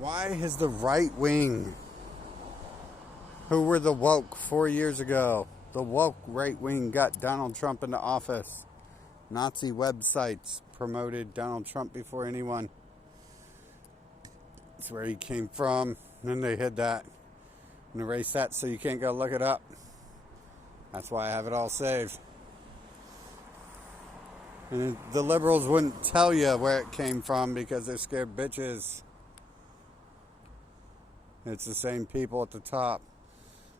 Why has the right wing, who were the woke 4 years ago, the woke right wing got Donald Trump into office? Nazi websites promoted Donald Trump before anyone. That's where he came from. And then they hid that and erased that so you can't go look it up. That's why I have it all saved. And the liberals wouldn't tell you where it came from because they're scared bitches. It's the same people at the top.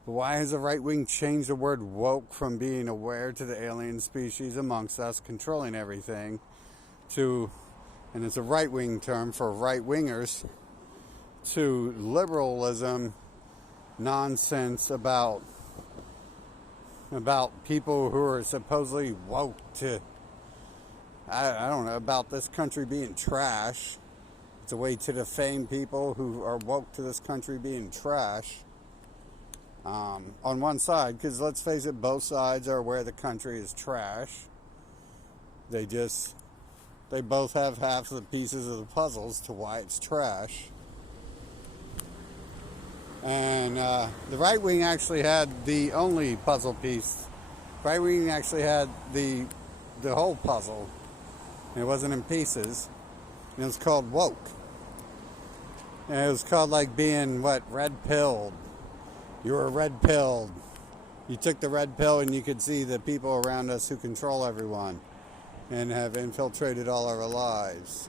But why has the right wing changed the word woke from being aware to the alien species amongst us, controlling everything, to, and it's a right wing term for right wingers, to liberalism nonsense about people who are supposedly woke to, I don't know, about this country being trash. It's a way to defame people who are woke to this country being trash. On one side, because let's face it, both sides are aware the country is trash. They both have half of the pieces of the puzzles to why it's trash. And the right wing actually had the only puzzle piece. Right wing actually had the whole puzzle. And it wasn't in pieces. And it was called woke. And it was called like being, red-pilled. You were red-pilled. You took the red pill and you could see the people around us who control everyone and have infiltrated all our lives.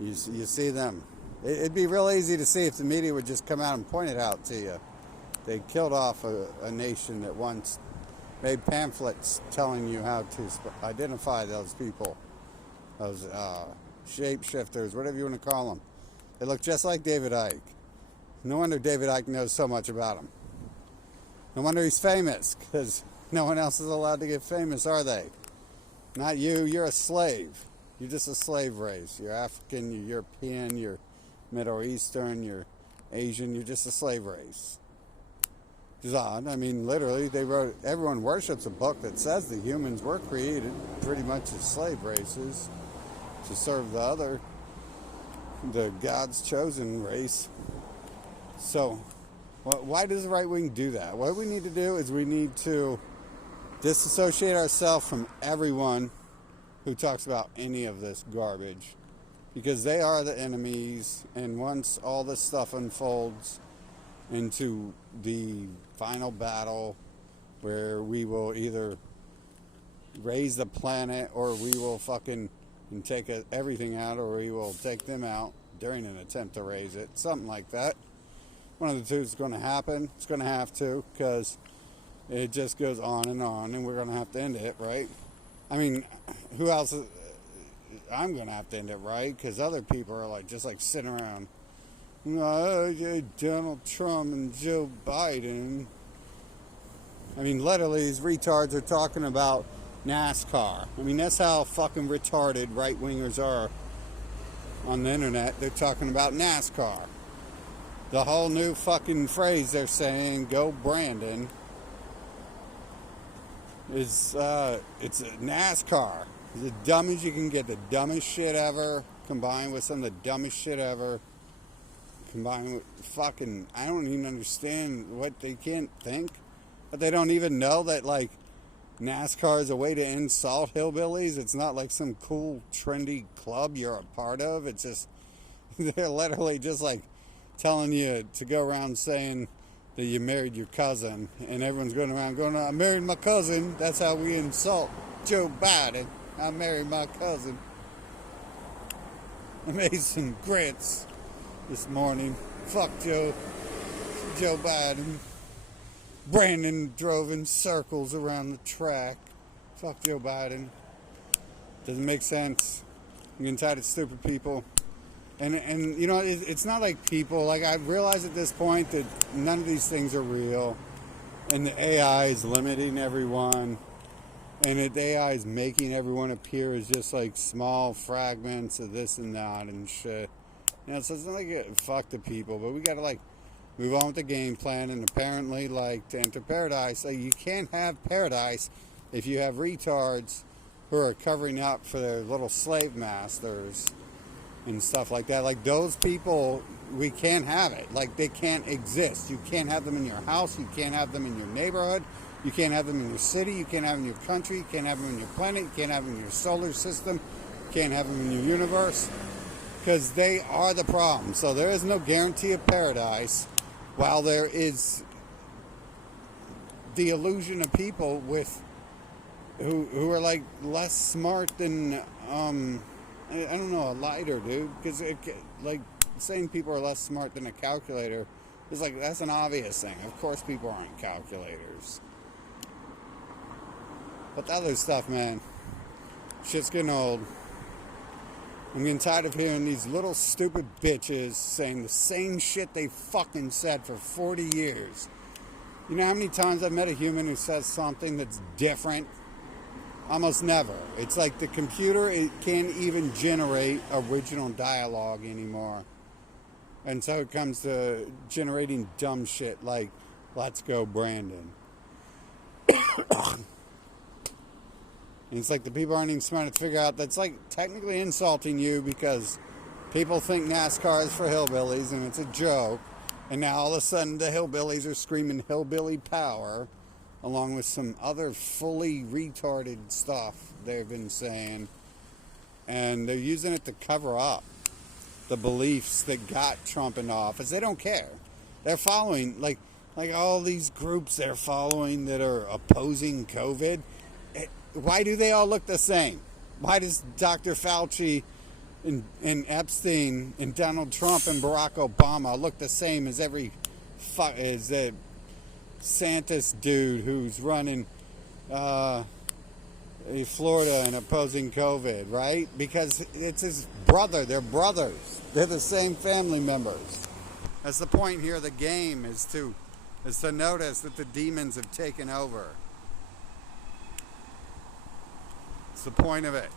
You see them. It'd be real easy to see if the media would just come out and point it out to you. They killed off a nation that once made pamphlets telling you how to identify those people. Those shapeshifters, whatever you want to call them. They look just like David Icke. No wonder David Icke knows so much about him. No wonder he's famous, because no one else is allowed to get famous, are they? Not you. You're a slave. You're just a slave race. You're African, you're European, you're Middle Eastern, you're Asian. You're just a slave race. Which is odd. I mean, literally, everyone worships a book that says the humans were created pretty much as slave races to serve the God's chosen race. So, why does the right wing do that? What we need to do is we need to disassociate ourselves from everyone who talks about any of this garbage, because they are the enemies. And once all this stuff unfolds into the final battle, where we will either raise the planet or we will fucking take everything out, or we will take them out during an attempt to raise it, something like that. One of the two is going to happen. It's going to have to, because it just goes on, and we're going to have to end it, right? I mean, who else? I'm going to have to end it, right? Because other people are just sitting around. Donald Trump and Joe Biden. I mean, literally, these retards are talking about NASCAR. I mean, that's how fucking retarded right-wingers are on the internet. They're talking about NASCAR. The whole new fucking phrase they're saying, "Go Brandon," is it's NASCAR. The dumbest you can get, the dumbest shit ever, combined with some of the dumbest shit ever, combined with fucking, I don't even understand what they can't think, but they don't even know that NASCAR is a way to insult hillbillies. It's not like some cool trendy club you're a part of. It's just, they're literally just telling you to go around saying that you married your cousin, and everyone's going around going, "I married my cousin." That's how we insult Joe Biden. I married my cousin. I made some grits this morning. Fuck Joe Biden. Brandon drove in circles around the track. Fuck Joe Biden. Doesn't make sense. I'm getting tired of stupid people. And you know, it's not like people, I realize at this point that none of these things are real, and the AI is limiting everyone, and the AI is making everyone appear as just small fragments of this and that and shit. So it's not fuck the people, but we gotta move on with the game plan. And apparently, to enter paradise, you can't have paradise if you have retards who are covering up for their little slave masters. and stuff like that. Like those people, we can't have it. Like they can't exist. You can't have them in your house. You can't have them in your neighborhood. You can't have them in your city. You can't have them in your country. You can't have them in your planet. You can't have them in your solar system. You can't have them in your universe. Because they are the problem. So there is no guarantee of paradise, while there is the illusion of people with who are like less smart than I don't know, a lighter, dude. Because like saying people are less smart than a calculator is like, that's an obvious thing. Of course, people aren't calculators. But the other stuff, man, shit's getting old. I'm getting tired of hearing these little stupid bitches saying the same shit they fucking said for 40 years. You know how many times I've met a human who says something that's different? Almost never. It's like the computer, it can't even generate original dialogue anymore. And so it comes to generating dumb shit like, let's go Brandon. And it's like the people aren't even smart enough to figure out that's like technically insulting you, because people think NASCAR is for hillbillies and it's a joke. And now all of a sudden the hillbillies are screaming hillbilly power, along with some other fully retarded stuff they've been saying. And they're using it to cover up the beliefs that got Trump in office. They don't care. They're following, like all these groups they're following that are opposing COVID. Why do they all look the same? Why does Dr. Fauci and Epstein and Donald Trump and Barack Obama look the same as as the Santis dude who's running Florida and opposing COVID, right? Because it's his brother. They're brothers. They're the same family members. That's the point here. The game is to notice that the demons have taken over. It's the point of it.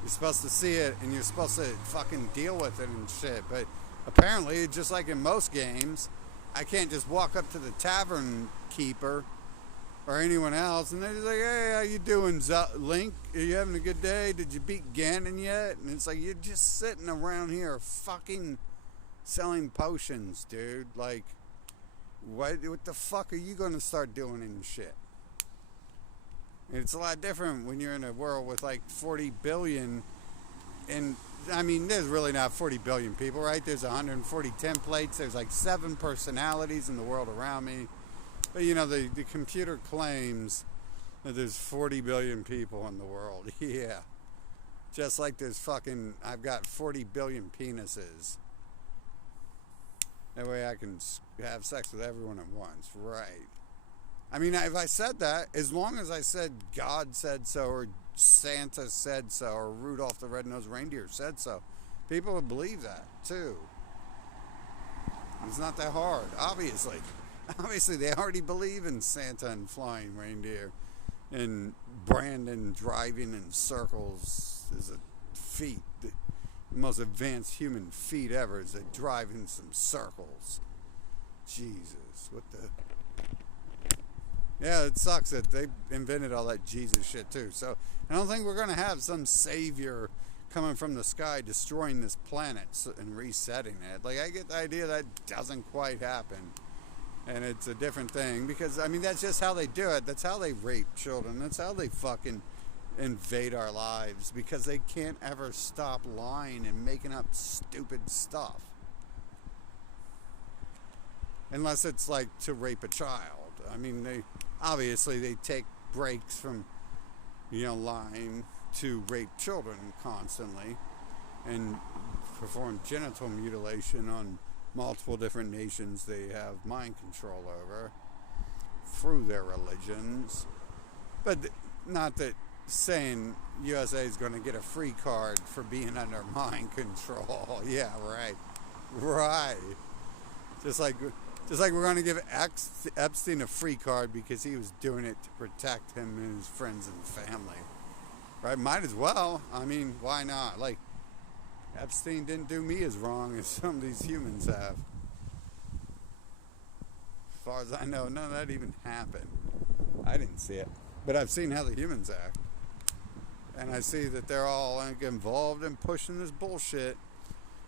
You're supposed to see it, and you're supposed to fucking deal with it and shit. But apparently, just like in most games, I can't just walk up to the tavern keeper or anyone else, and they're just like, hey, how you doing, Link? Are you having a good day? Did you beat Ganon yet? And it's like, you're just sitting around here fucking selling potions, dude. Like, what the fuck are you going to start doing and shit? And it's a lot different when you're in a world with like 40 billion, and I mean, there's really not 40 billion people, right? There's 140 templates. There's like 7 personalities in the world around me. But you know, the computer claims that there's 40 billion people in the world. Yeah. Just like there's fucking, I've got 40 billion penises. That way I can have sex with everyone at once, right? I mean, if I said that, as long as I said God said so, or Santa said so, or Rudolph the Red-Nosed Reindeer said so, people would believe that, too. It's not that hard, obviously. Obviously, they already believe in Santa and flying reindeer, and Brandon driving in circles is a feat. The most advanced human feat ever is to drive in some circles. Jesus, what the... Yeah, it sucks that they invented all that Jesus shit too. So I don't think we're going to have some savior coming from the sky destroying this planet and resetting it. Like, I get the idea that doesn't quite happen. And it's a different thing because, I mean, that's just how they do it. That's how they rape children. That's how they fucking invade our lives, because they can't ever stop lying and making up stupid stuff. Unless it's like to rape a child. I mean, they take breaks from, lying to rape children constantly and perform genital mutilation on multiple different nations they have mind control over through their religions. But not that saying USA is going to get a free card for being under mind control. Yeah, right. Right. Just like we're going to give Epstein a free card because he was doing it to protect him and his friends and family. Right? Might as well. I mean, why not? Like, Epstein didn't do me as wrong as some of these humans have. As far as I know, none of that even happened. I didn't see it. But I've seen how the humans act. and I see that they're all like, involved in pushing this bullshit.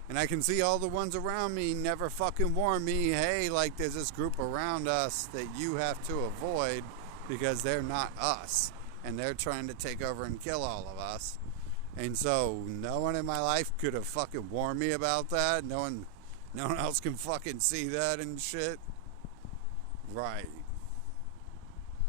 And I can see all the ones around me never fucking warn me, hey, like there's this group around us that you have to avoid because they're not us. And they're trying to take over and kill all of us. And so no one in my life could have fucking warned me about that. No one else can fucking see that and shit. Right.